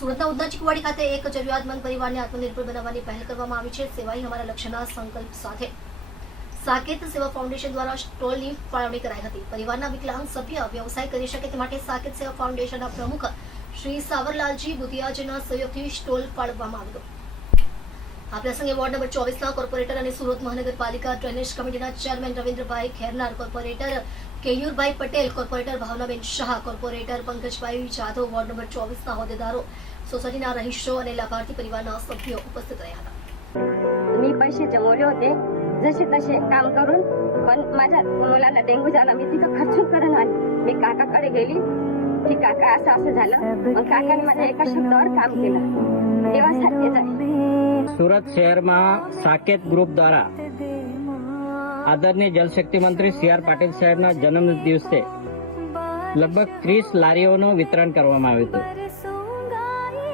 સુરતના ઉધના ચીકવાડી ખાતે એક જરૂરિયાતમંદ પરિવારને આત્મનિર્ભર બનાવવાની પહેલ કરવામાં આવી છે. સેવા હી હમારા લક્ષ્યના સંકલ્પ સાથે સાકેત સેવા ફાઉન્ડેશન દ્વારા સ્ટોલની ફાળવણી કરાઈ હતી. પરિવારના વિકલાંગ સભ્ય વ્યવસાય કરી શકે તે માટે સાકેત સેવા ફાઉન્ડેશનના પ્રમુખ શ્રી સાવરલાલજી બુધિયાજીના સહયોગથી સ્ટોલ ફાળવવામાં આવ્યો. આ પ્રસંગે વોર્ડ નંબર 24ના કોર્પોરેટર અને સુરત મહાનગરપાલિકા ડ્રેનેજ કમિટીના chairman Ravindrabhai Khernar, corporator Keyurbhai Patel, corporator Bhavnaben Shah, corporator Pankajbhai Jadhav, ward number 24ના હોદ્દેદારો, सोसायटीના रहिशो અને लाभार्थी परिवारना सभ्यो उपस्थित રહ્યા હતા. मी पैसे जमवले होते जसे तसे काम करून, पण माझ्या मुलाला डेंग्यू झाला. मी तिथं खर्चून करून आली. मी काकाकडे गेली की काका असं असं झालं, मग काकाने माझ्या एका शब्दावर काम केलं. देवासारखेच आहे. સુરત શહેરમાં સાકેત ગ્રુપ દ્વારા આદરણીય જલશક્તિ મંત્રી સી.આર. પાટીલ સાહેબના જન્મ દિવસે લગભગ 30 લારીઓનું વિતરણ કરવામાં આવ્યું હતું.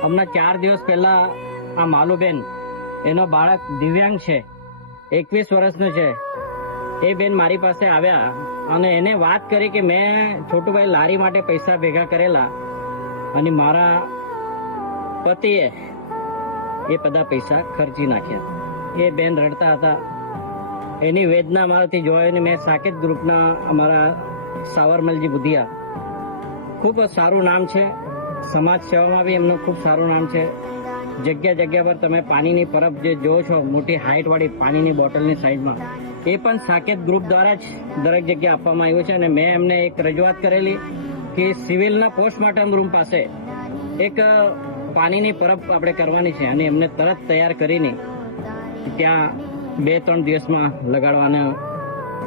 હમણાં 4 દિવસ પહેલા આ માલુબેન, એનો બાળક દિવ્યાંગ છે, 21 વર્ષનો છે. એ બેન મારી પાસે આવ્યા અને એને વાત કરી કે મેં છોટુભાઈ લારી માટે પૈસા ભેગા કરેલા અને મારા પતિએ એ બધા પૈસા ખર્ચી નાખ્યા. એ બેન રડતા હતા. એની વેદના મારાથી જોઈને મેં સાકેત ગ્રુપના અમારા સાવરમલજી બુધિયા, ખૂબ સારું નામ છે, સમાજ સેવામાં બી એમનું ખૂબ સારું નામ છે. જગ્યા જગ્યા પર તમે પાણીની પરબ જે જો છો, મોટી હાઇટ વાળી પાણીની બોટલની સાઈઝમાં, એ પણ સાકેત ગ્રુપ દ્વારા જ દરેક જગ્યાએ આપવામાં આવ્યું છે. અને મેં એમને એક રજૂઆત કરેલી કે સિવિલના પોસ્ટમોર્ટમ રૂમ પાસે એક પાણીની પરબ આપણે કરવાની છે અને એમને તરત તૈયાર કરીને ત્યાં 2-3 દિવસમાં લગાડવાની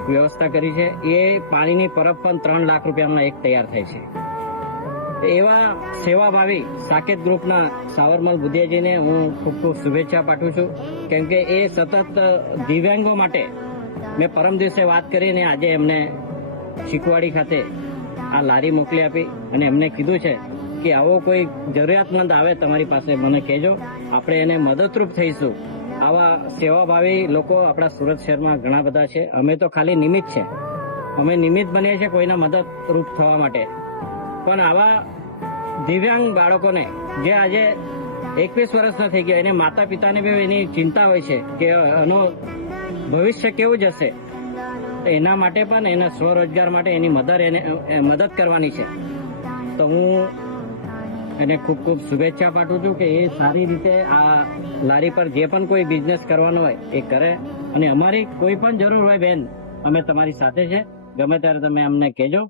વ્યવસ્થા કરી છે. એ પાણીની પરબ પણ 3 લાખ રૂપિયામાં એક તૈયાર થાય છે. એવા સેવાભાવી સાકેત ગ્રુપના સાવરમલ બુધિયાજીને હું ખૂબ ખૂબ શુભેચ્છા પાઠવું છું, કેમ કે એ સતત દિવ્યાંગો માટે, મેં પરમ દિવસે વાત કરીને આજે એમને ચીકવાડી ખાતે આ લારી મોકલી આપી અને એમને કીધું છે કે આવો કોઈ જરૂરિયાતમંદ આવે તમારી પાસે મને કહેજો, આપણે એને મદદરૂપ થઈશું. આવા સેવાભાવી લોકો આપણા સુરત શહેરમાં ઘણા બધા છે. અમે તો ખાલી નિમિત્ત છે, અમે નિમિત્ત બનીએ છીએ કોઈના મદદરૂપ થવા માટે. પણ આવા દિવ્યાંગ બાળકોને જે આજે 21 વર્ષના થઈ ગયા, એને માતા પિતાને બી એની ચિંતા હોય છે કે એનું ભવિષ્ય કેવું જશે, એના માટે પણ એના સ્વરોજગાર માટે એની મદદ કરવાની છે. તો હું એને ખૂબ ખૂબ શુભેચ્છા પાઠવું છું કે એ સારી રીતે આ લારી પર જે પણ કોઈ બિઝનેસ કરવાનો હોય એ કરે. અને અમારી કોઈ પણ જરૂર હોય બેન, અમે તમારી સાથે છે, ગમે ત્યારે તમે અમને કહેજો.